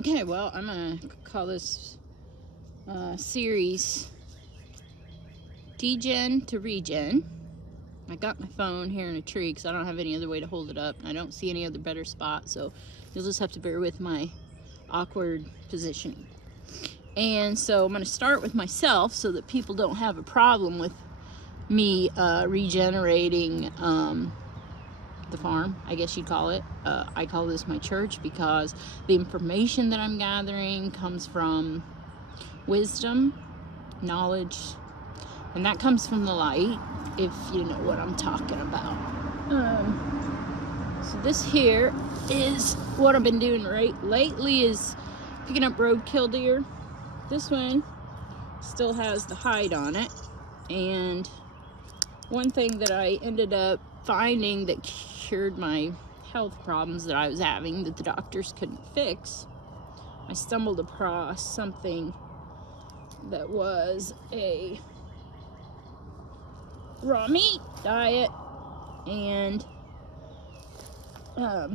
Okay, well, I'm gonna call this series Degen to Regen. I got my phone here in a tree because I don't have any other way to hold it up, and I don't see any other better spot, so you'll just have to bear with my awkward positioning. And so I'm going to start with myself so that people don't have a problem with me regenerating the farm, I guess you'd call it. I call this my church because the information that I'm gathering comes from wisdom, knowledge, and that comes from the light, if you know what I'm talking about. So this here is what I've been doing lately is picking up roadkill deer. This one still has the hide on it, and one thing that I ended up finding that cured my health problems that I was having that the doctors couldn't fix, I stumbled across something that was a raw meat diet, and I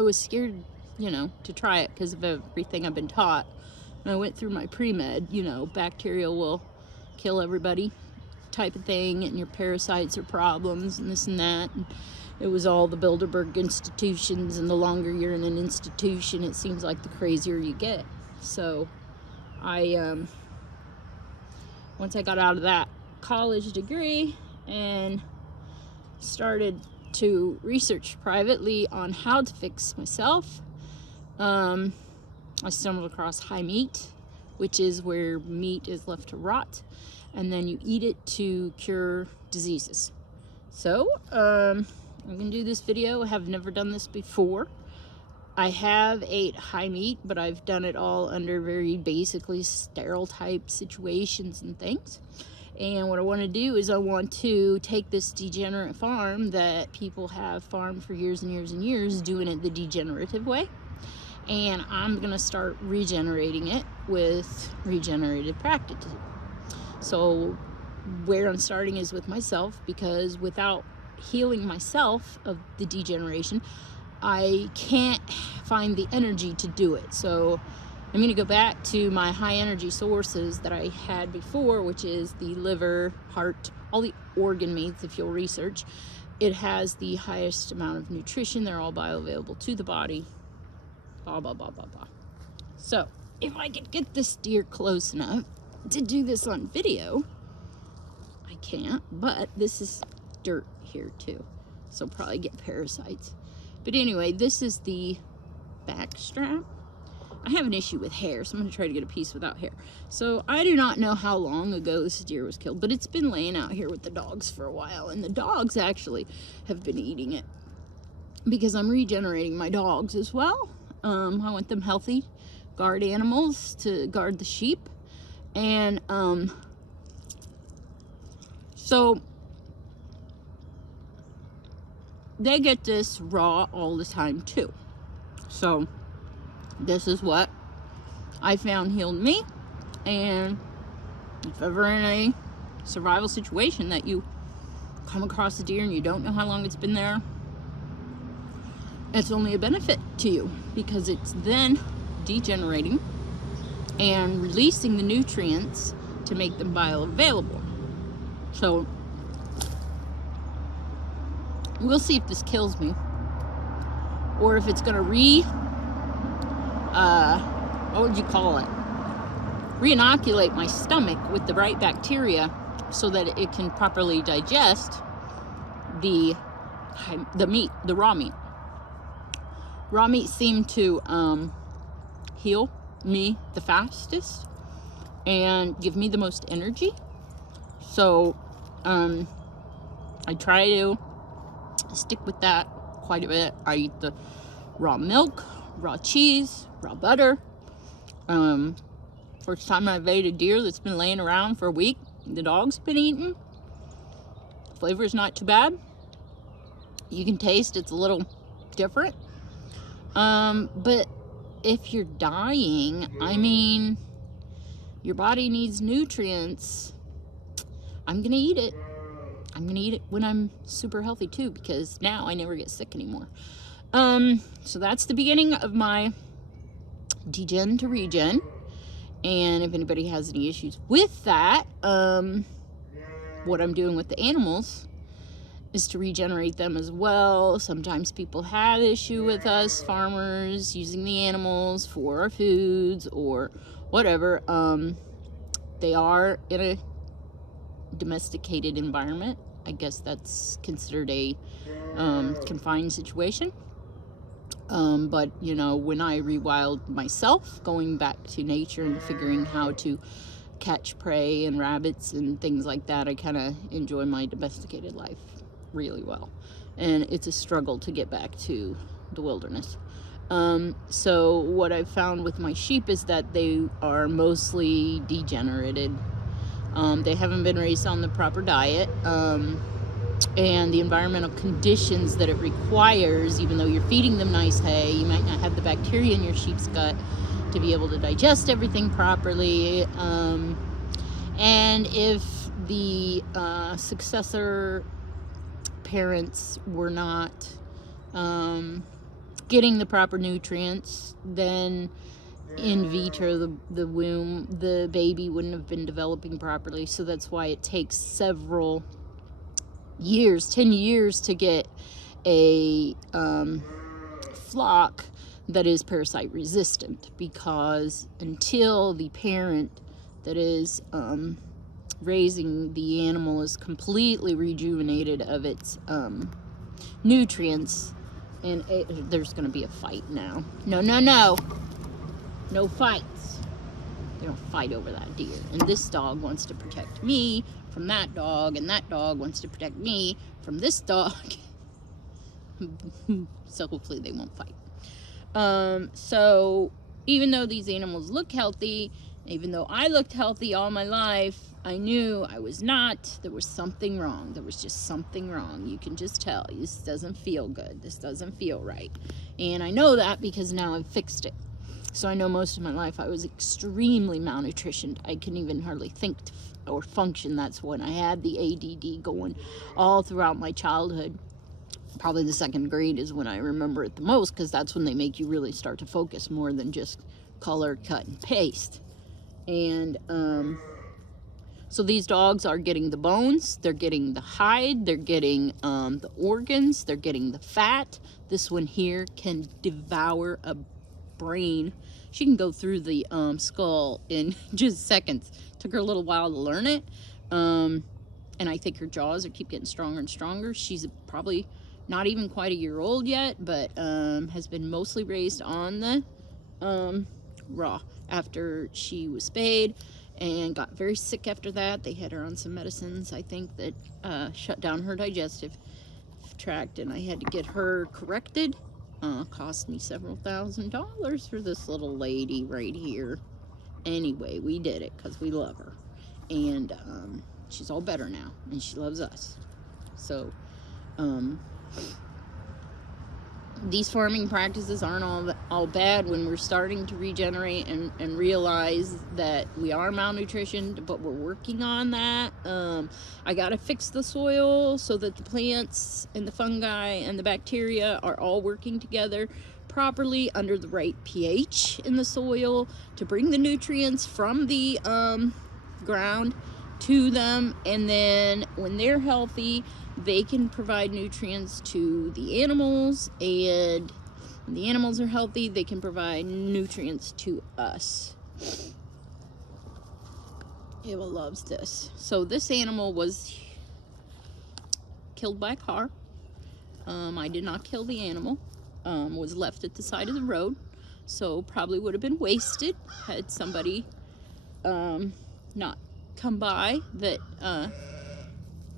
was scared, to try it because of everything I've been taught. And I went through my pre-med, bacteria will kill everybody type of thing, and your parasites are problems and this and that. And it was all the Bilderberg institutions, and the longer you're in an institution, it seems like the crazier you get. So I once I got out of that college degree and started to research privately on how to fix myself, I stumbled across high meat, which is where meat is left to rot, and then you eat it to cure diseases. So I'm gonna do this video. I have never done this before. I have ate high meat, but I've done it all under very basically sterile type situations and things. And what I want to do is I want to take this degenerate farm that people have farmed for years and years and years, doing it the degenerative way, and I'm going to start regenerating it with regenerative practices. So where I'm starting is with myself, because without healing myself of the degeneration, I can't find the energy to do it. So I'm going to go back to my high energy sources that I had before, which is the liver, heart, all the organ meats. If you'll research, it has the highest amount of nutrition. They're all bioavailable to the body. Blah, blah, blah, blah, blah. So if I could get this deer close enough to do this on video, I can't, but this is dirt here too, so probably get parasites. But anyway, this is the back strap. I have an issue with hair, so I'm going to try to get a piece without hair. So I do not know how long ago this deer was killed, but it's been laying out here with the dogs for a while, and the dogs actually have been eating it because I'm regenerating my dogs as well. I want them healthy, guard animals to guard the sheep, and so they get this raw all the time too. So this is what I found healed me. And if ever in a survival situation that you come across a deer and you don't know how long it's been there, it's only a benefit to you, because it's then degenerating and releasing the nutrients to make them bioavailable. So we'll see if this kills me, or if it's gonna what would you call it? Reinoculate my stomach with the right bacteria so that it can properly digest the meat, the raw meat. Raw meat seemed to heal me the fastest and give me the most energy. So I try to stick with that quite a bit. I eat the raw milk, raw cheese, raw butter. First time I've ate a deer that's been laying around for a week, the dog's been eating. Flavor's not too bad. You can taste it's a little different. But if you're dying, I mean, your body needs nutrients. I'm gonna eat it. I'm gonna eat it when I'm super healthy too, because now I never get sick anymore. So that's the beginning of my degen to regen. And if anybody has any issues with that, what I'm doing with the animals is to regenerate them as well. Sometimes people have issue with us farmers using the animals for our foods or whatever. They are in a domesticated environment. I guess that's considered a confined situation. But you know, when I rewild myself, going back to nature and figuring how to catch prey and rabbits and things like that, I kind of enjoy my domesticated life really well. And it's a struggle to get back to the wilderness. So what I've found with my sheep is that they are mostly degenerated. They haven't been raised on the proper diet. And the environmental conditions that it requires, even though you're feeding them nice hay, you might not have the bacteria in your sheep's gut to be able to digest everything properly. And if the successor parents were not getting the proper nutrients, then in vitro, the womb, the baby wouldn't have been developing properly. So that's why it takes several years, 10 years to get a flock that is parasite resistant, because until the parent that is raising the animal is completely rejuvenated of its nutrients, and there's going to be a fight now. No fights. They don't fight over that deer. And this dog wants to protect me from that dog, and that dog wants to protect me from this dog. So hopefully they won't fight. So even though these animals look healthy, even though I looked healthy all my life, I knew I was not. There was something wrong. There was just something wrong. You can just tell. This doesn't feel good. This doesn't feel right. And I know that because now I've fixed it. So I know most of my life I was extremely malnutritioned. I couldn't even hardly think or function. That's when I had the ADD going all throughout my childhood. Probably the second grade is when I remember it the most, because that's when they make you really start to focus more than just color, cut, and paste. And so these dogs are getting the bones, they're getting the hide, they're getting the organs, they're getting the fat. This one here can devour a brain. She can go through the skull in just seconds. Took her a little while to learn it, and I think her jaws keep getting stronger and stronger. She's probably not even quite a year old yet, but has been mostly raised on the raw after she was spayed, and got very sick after that. They had her on some medicines, I think, that shut down her digestive tract, and I had to get her corrected. Cost me several $1,000s for this little lady right here. Anyway, we did it because we love her, and she's all better now, and she loves us. So these farming practices aren't all bad when we're starting to regenerate and realize that we are malnutritioned, but we're working on that. I gotta fix the soil so that the plants and the fungi and the bacteria are all working together properly under the right pH in the soil to bring the nutrients from the ground to them, and then when they're healthy, they can provide nutrients to the animals, and when the animals are healthy, they can provide nutrients to us. Ava loves this. So this animal was killed by a car. I did not kill the animal. Was left at the side of the road, so probably would have been wasted had somebody not come by that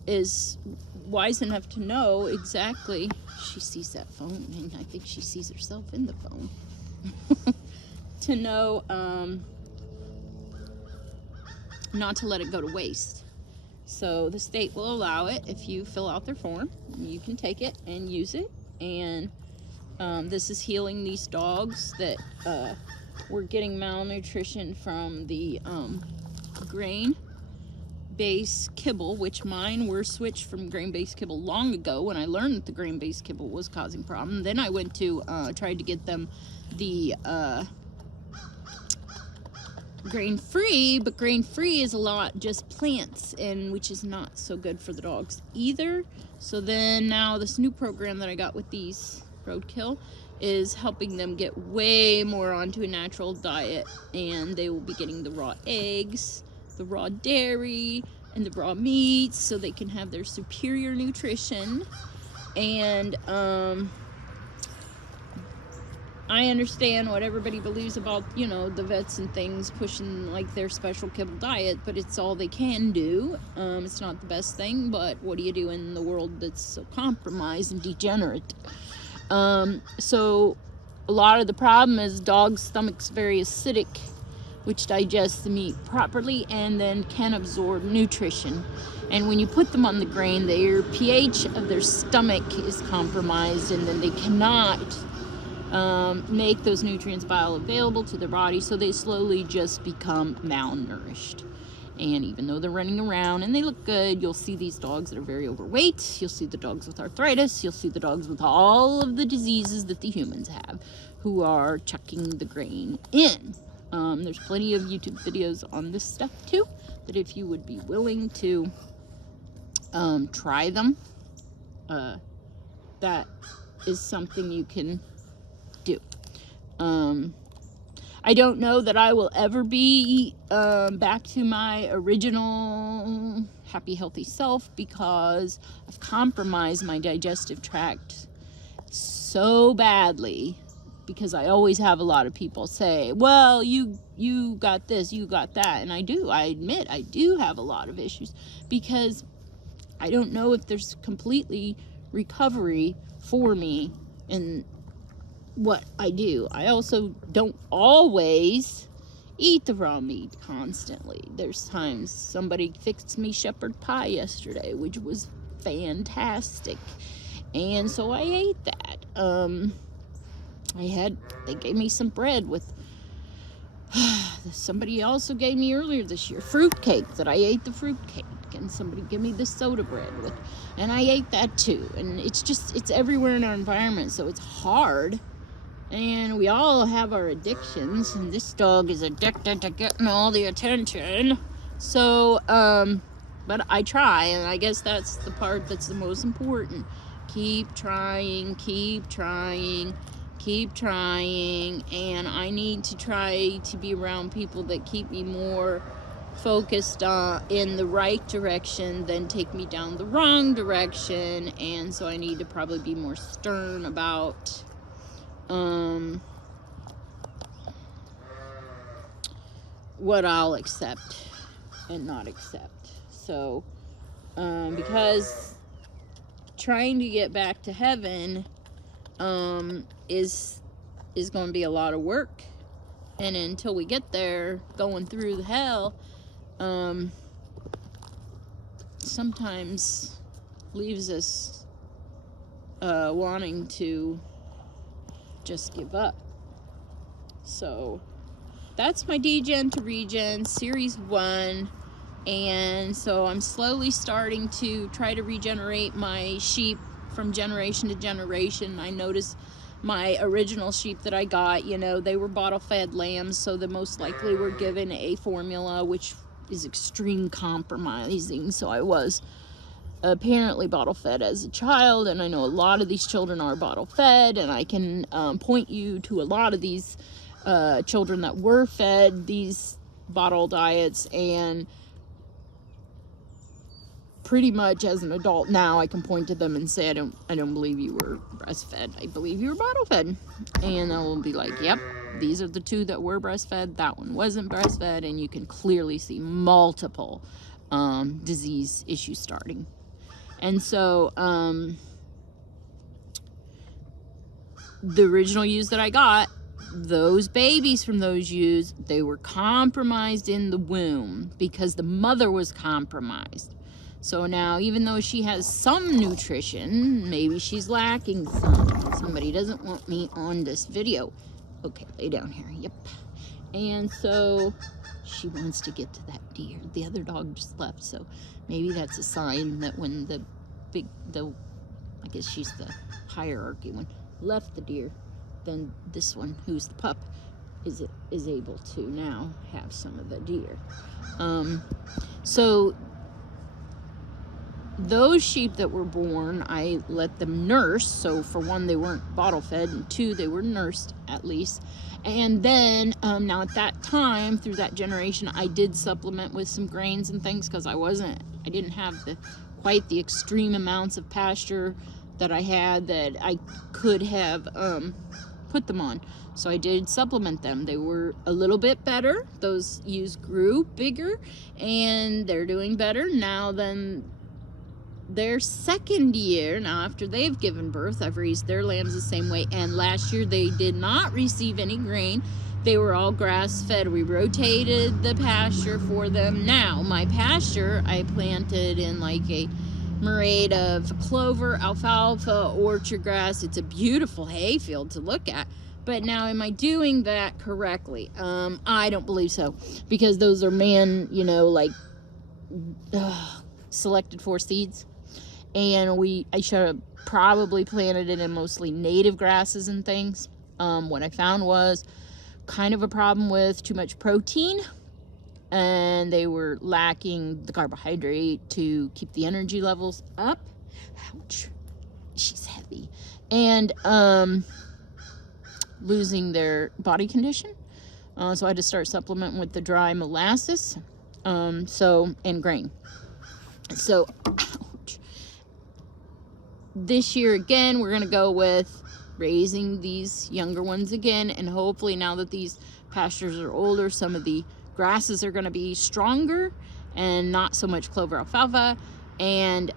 is wise enough to know exactly. She sees that phone, and I think she sees herself in the phone. To know not to let it go to waste. So the state will allow it. If you fill out their form, you can take it and use it. And this is healing these dogs that were getting malnutrition from the grain grain-based kibble, which mine were switched from grain-based kibble long ago when I learned that the grain-based kibble was causing problem. Then I went to tried to get them the grain-free, but grain-free is a lot just plants, and which is not so good for the dogs either. So then now this new program that I got with these roadkill is helping them get way more onto a natural diet, and they will be getting the raw eggs, the raw dairy, and the raw meats, so they can have their superior nutrition. And I understand what everybody believes about, you know, the vets and things pushing like their special kibble diet, but it's all they can do. It's not the best thing, but what do you do in the world that's so compromised and degenerate? So a lot of the problem is dogs' stomach's very acidic, which digests the meat properly and then can absorb nutrition. And when you put them on the grain, their pH of their stomach is compromised, and then they cannot make those nutrients bioavailable to their body, so they slowly just become malnourished. And even though they're running around and they look good, you'll see these dogs that are very overweight, you'll see the dogs with arthritis, you'll see the dogs with all of the diseases that the humans have, who are chucking the grain in. There's plenty of YouTube videos on this stuff too, that if you would be willing to try them, that is something you can do. I don't know that I will ever be back to my original happy, healthy self, because I've compromised my digestive tract so badly, because I always have a lot of people say, well, you got this, you got that. And I admit I do have a lot of issues, because I don't know if there's completely recovery for me in what I do. I also don't always eat the raw meat constantly. There's times somebody fixed me shepherd pie yesterday, which was fantastic, and so I ate that. They gave me some bread with somebody also gave me earlier this year fruit cake, that I ate the fruit cake, and somebody gave me the soda bread with, and I ate that too. And it's everywhere in our environment, so it's hard. And we all have our addictions, and this dog is addicted to getting all the attention. So, but I try, and I guess that's the part that's the most important. Keep trying, keep trying, keep trying, and I need to try to be around people that keep me more focused in the right direction than take me down the wrong direction. And so I need to probably be more stern about what I'll accept and not accept. So because trying to get back to heaven is going to be a lot of work, and until we get there, going through the hell sometimes leaves us wanting to just give up. So that's my Degen to Regen Series 1. And so I'm slowly starting to try to regenerate my sheep from generation to generation. I noticed my original sheep that I got, you know, they were bottle-fed lambs, so they most likely were given a formula, which is extreme compromising. So I was apparently bottle-fed as a child, and I know a lot of these children are bottle-fed, and I can point you to a lot of these children that were fed these bottle diets, and pretty much as an adult now, I can point to them and say, I don't believe you were breastfed. I believe you were bottle fed. And they'll be like, yep, these are the two that were breastfed. That one wasn't breastfed. And you can clearly see multiple disease issues starting. And so the original ewes that I got, those babies from those ewes, they were compromised in the womb because the mother was compromised. So now, even though she has some nutrition, maybe she's lacking some. Somebody doesn't want me on this video. Okay, lay down here. Yep. And so She wants to get to that deer. The other dog just left, so maybe that's a sign that when I guess she's the hierarchy one, left the deer, then this one, who's the pup, is able to now have some of the deer. So those sheep that were born, I let them nurse. So for one, they weren't bottle fed, and two, they were nursed at least. And then now at that time, through that generation, I did supplement with some grains and things, because I didn't have quite the extreme amounts of pasture that I had that I could have put them on. So I did supplement them. They were a little bit better. Those ewes grew bigger, and they're doing better now than their second year. Now after they've given birth, I've raised their lambs the same way, and last year they did not receive any grain. They were all grass fed. We rotated the pasture for them. Now my pasture I planted in like a murade of clover, alfalfa, orchard grass. It's a beautiful hay field to look at. But now, am I doing that correctly? I don't believe so, because those are selected for seeds. And I should have probably planted it in mostly native grasses and things. What I found was kind of a problem with too much protein, and they were lacking the carbohydrate to keep the energy levels up. Ouch, she's heavy. And losing their body condition. So I had to start supplementing with the dry molasses, and grain. So, ouch. This year again, we're going to go with raising these younger ones again, and hopefully now that these pastures are older, some of the grasses are going to be stronger and not so much clover, alfalfa. And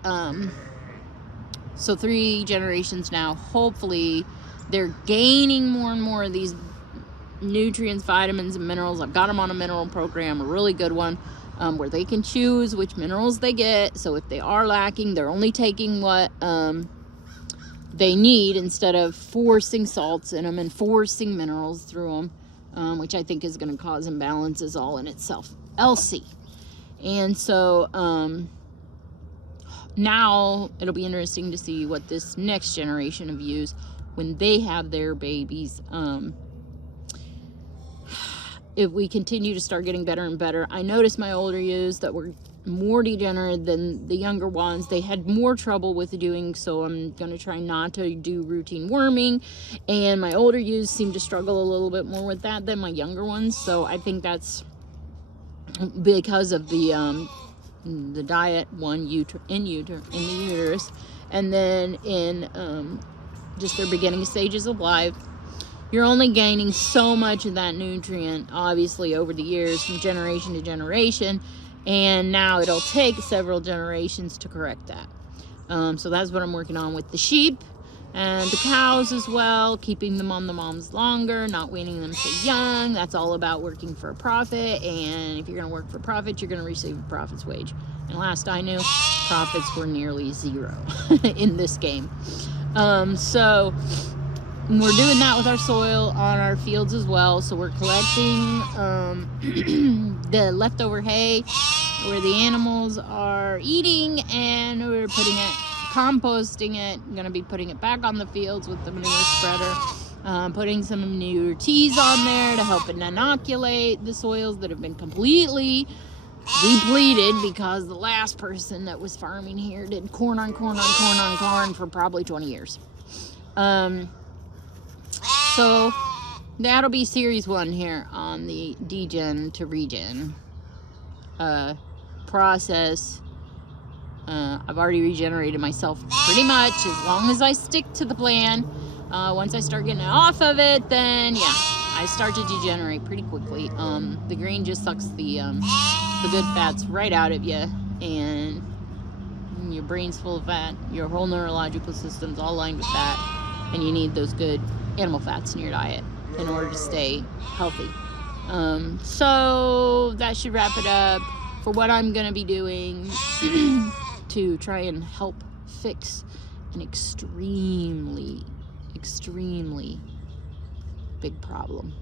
so 3 generations now, hopefully they're gaining more and more of these nutrients, vitamins, and minerals. I've got them on a mineral program, a really good one, where they can choose which minerals they get. So if they are lacking, they're only taking what they need, instead of forcing salts in them and forcing minerals through them, which I think is going to cause imbalances all in itself. Elsie. And so now it'll be interesting to see what this next generation of ewes, when they have their babies, if we continue to start getting better and better. I noticed my older ewes that were more degenerate than the younger ones, they had more trouble with doing, so I'm going to try not to do routine worming. And my older ewes seem to struggle a little bit more with that than my younger ones. So I think that's because of the diet, one, in the uterus, and then in just their beginning stages of life. You're only gaining so much of that nutrient, obviously, over the years from generation to generation, and now it'll take several generations to correct that. So that's what I'm working on with the sheep and the cows as well, keeping them on the moms longer, not weaning them so young. That's all about working for a profit, and if you're going to work for profit, you're going to receive a profit's wage. And last I knew, profits were nearly zero in this game. So we're doing that with our soil on our fields as well. So we're collecting the leftover hay where the animals are eating, and we're composting it. I'm going to be putting it back on the fields with the manure spreader, putting some manure teas on there to help inoculate the soils that have been completely depleted, because the last person that was farming here did corn on corn on corn on corn for probably 20 years. So that'll be series 1 here on the degen to regen process. I've already regenerated myself pretty much, as long as I stick to the plan. Once I start getting off of it, then yeah, I start to degenerate pretty quickly. The green just sucks the good fats right out of you, and your brain's full of fat, your whole neurological system's all lined with fat, and you need those good animal fats in your diet in order to stay healthy. So that should wrap it up for what I'm going to be doing to try and help fix an extremely, extremely big problem.